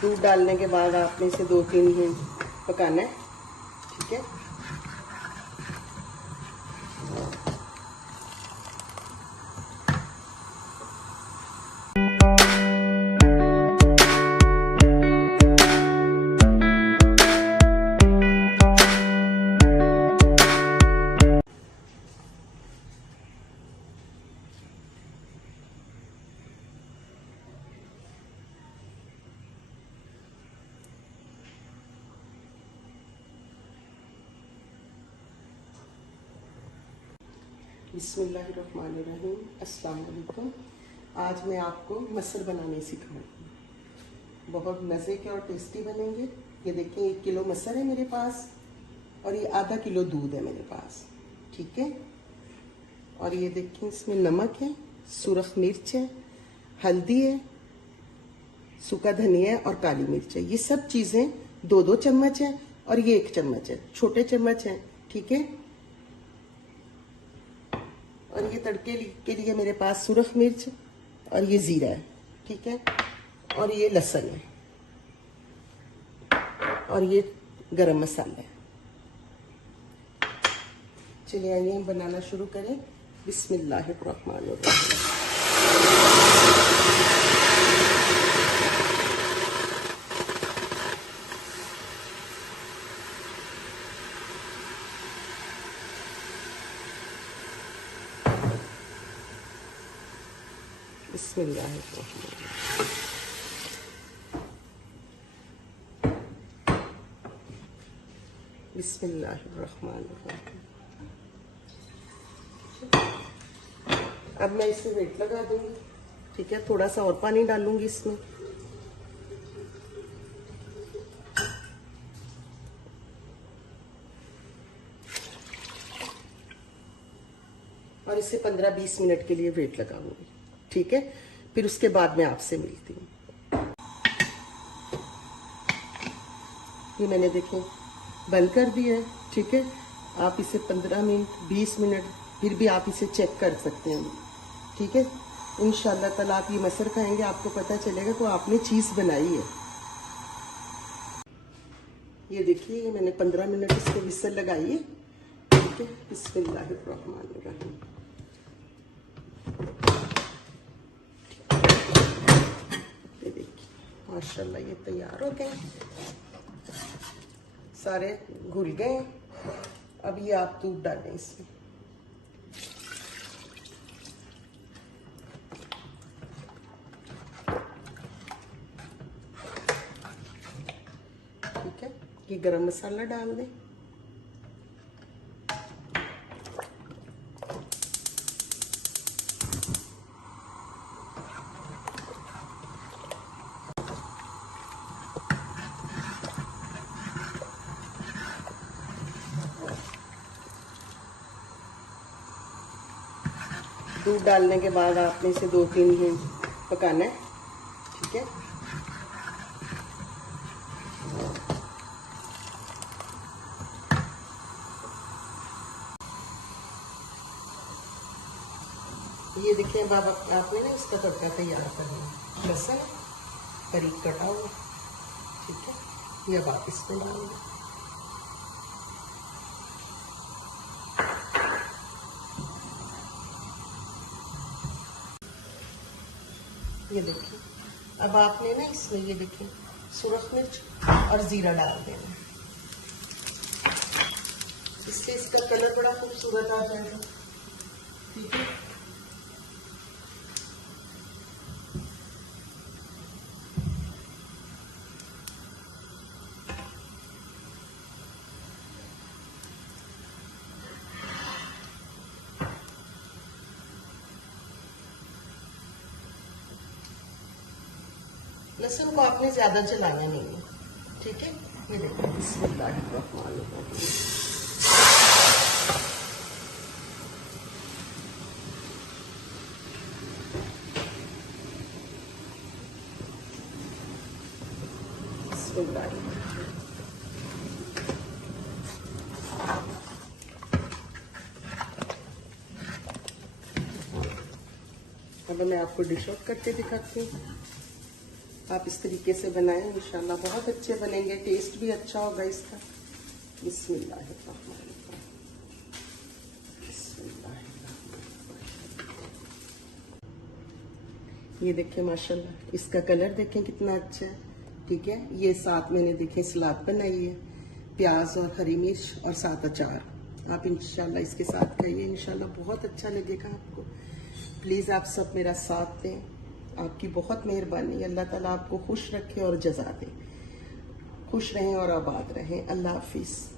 दूध डालने के बाद आपने इसे 2-3 मिनट पकाना है, ठीक है। बिस्मिल्लाहिर्रहमानिर्रहीम, अस्सलाम वालेकुम। आज मैं आपको मसर बनाने सिखाऊंगी। बहुत मज़े के और टेस्टी बनेंगे। ये देखें, 1 किलो मसर है मेरे पास और ये आधा किलो दूध है मेरे पास, ठीक है। और ये देखें, इसमें नमक है, सुरख मिर्च है, हल्दी है, सूखा धनिया है और काली मिर्च है। ये सब चीज़ें 2-2 चम्मच है और ये 1 चम्मच है, छोटे चम्मच है, ठीक है। और ये तड़के के लिए मेरे पास सुरख मिर्च और ये ज़ीरा है, ठीक है। और ये लहसुन है और ये गरम मसाला है। चलिए आइए हम बनाना शुरू करें। बिस्मिल्लाहिर्रहमानिर्रहीम। बिस्मिल्लाहिर्रहमानिर्रहीम। बिस्मिल्लाहिर्रहमानिर्रहीम। अब मैं इसे वेट लगा दूंगी, ठीक है। थोड़ा सा और पानी डालूंगी इसमें। और इसे 15-20 मिनट के लिए वेट लगाऊंगी, ठीक है। फिर उसके बाद मैं आपसे मिलती हूँ। ये मैंने देखें बंद कर दिया है, ठीक है। आप इसे 15 मिनट 20 मिनट फिर भी आप इसे चेक कर सकते हैं, ठीक है। इंशाल्लाह ताला आप ये मसर खाएंगे, आपको पता चलेगा कि आपने चीज़ बनाई है। ये देखिए, ये मैंने 15 मिनट इसको विसल लगाई है, ठीक है। बिस्मिल्लाहिर्रहमानिर्रहीम। ये देखिए, माशाल्लाह ये तैयार हो गए, सारे घुल गए। अब ये आप दूध डालें इसमें, ठीक है। ये गरम मसाला डाल दें, दूध डालने के बाद आपने इसे 2-3 मिनट पकाना है, ठीक है। ये देखिए, अब आपने ना इसका तड़का तैयार करना है। लहसुन बारीक कटा हुआ, ठीक है। ये अब आप इसमें डालेंगे। ये देखिए, अब आपने ना इसमें ये देखिए सुरख मिर्च और ज़ीरा डाल देना, इससे इसका कलर बड़ा खूबसूरत आ जाएगा, ठीक है। लहसुन को आपने ज्यादा जलाना नहीं है, ठीक है। ये देखिए, बिस्मिल्लाहिर्रहमानिर्रहीम। अब मैं आपको डिश आउट करके दिखाती हूँ। आप इस तरीके से बनाएं, इंशाल्लाह बहुत अच्छे बनेंगे, टेस्ट भी अच्छा होगा इसका। बिस्मिल्लाहिर्रहमानिर्रहीम। बिस्मिल्लाहिर्रहमानिर्रहीम। ये देखिए माशाल्लाह, इसका कलर देखें कितना अच्छा है। ठीक है, ये साथ मैंने देखें सलाद बनाई है, प्याज और हरी मिर्च और साथ अचार। आप इंशाल्लाह इसके साथ खाइए, इंशाल्लाह बहुत अच्छा लगेगा आपको। प्लीज़ आप सब मेरा साथ दें, आपकी बहुत मेहरबानी। अल्लाह ताला आपको खुश रखे और जज़ा दे। खुश रहें और आबाद रहें। अल्लाह हाफिज़।